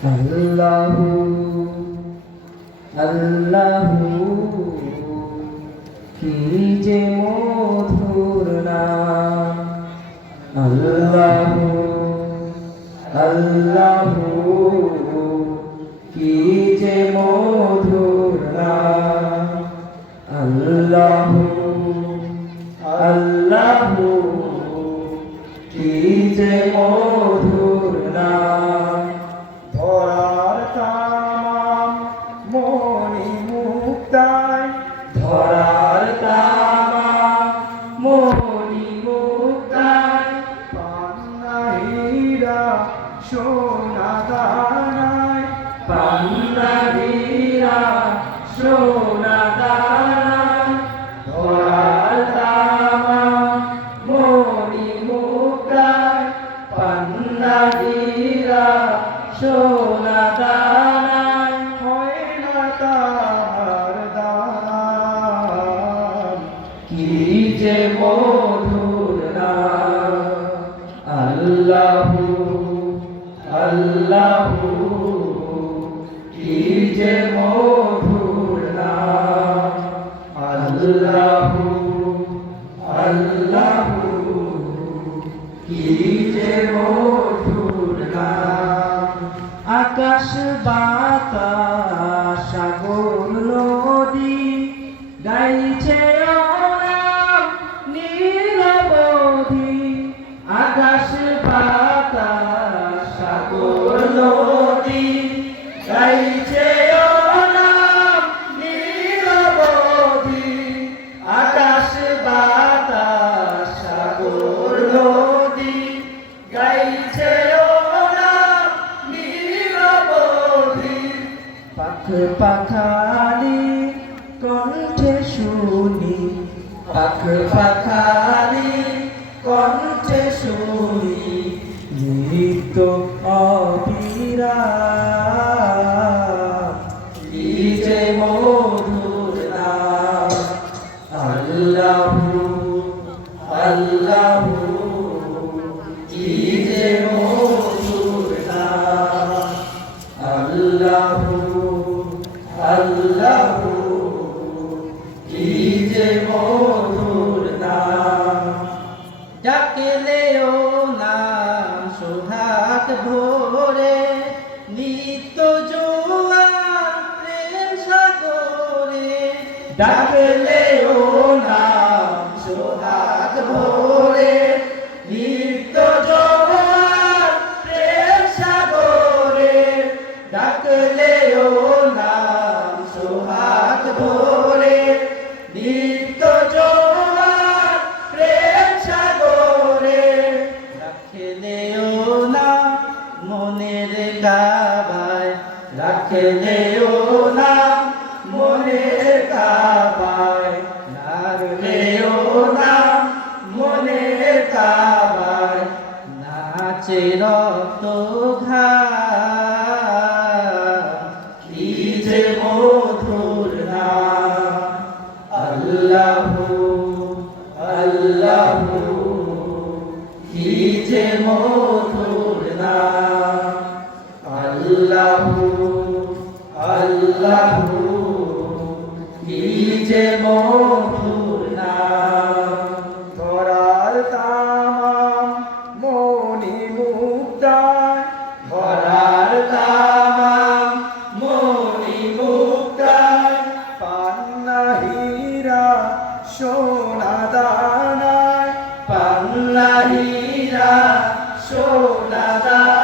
আল্লাহু আল্লাহু কি যে মধুর নাম। আল্লাহু আল্লাহু কি যে মধুর নাম। আল্লাহু আল্লাহু কি যে মধুর নাম। ধরার তামাম মনি মুক্তায়, ধরার তামাম মনি মুক্তায়, পান্না হীরা সোনা দানায়, পান্না হীরা সোনা দানায়। ধরার তামাম মনি মুক্তায়, পান্না হীরা সোনা দানায়। হয় না তার দাম, কি যে মধুর নাম। আল্লাহু আল্লাহু কি যে মধুর নাম। আল্লাহু আল্লাহু কি যে মধুর নাম। আকাশ বাতাস সাগর নদী গাইছে নাম নীরবধি। আকাশ বাতাস সাগর নদী গাইছে নাম নীরবধি। আকাশ বাতাস সাগর নদী গাইছে নাম নীরবধি। পাখ পাখালি কণ্ঠে শুনি, পাখ পাখালি কণ্ঠে শুনি নৃত্য অবিরাম। কি যে মধুর নাম। আল্লাহু আল্লাহু কি যে মধুর নাম। আল্লাহু আল্লাহু কি যে মধুর নাম। ডাকলেও নাম সোহাগ ভোরে, নিত্য জোয়ার প্রেম সাগরে। ডাকলেও নাম সোহাগ ভোরে, নিত্য জোয়ার প্রেম সাগরে। ডাকলেও নাম সোহাগ ভোরে, নিত্য জোয়ার প্রেম সাগরে। রাখলেও না মনের কাবায়, রাখলেও না মনের কাবায়। রাখলেও না মনের কাবায়, নাচে রক্ত ঘাম। কি যে মধুর নাম। আল্লাহু আল্লাহু কি যে মধুর নাম। আল্লাহু আল্লাহু কি যে মধুর নাম। ধরার তামাম মনি মুক্তায়, ধরার তামাম মনি মুক্তায়, পান্না হীরা সোনা দানায়, পান্না হীরা সোনা দানায়।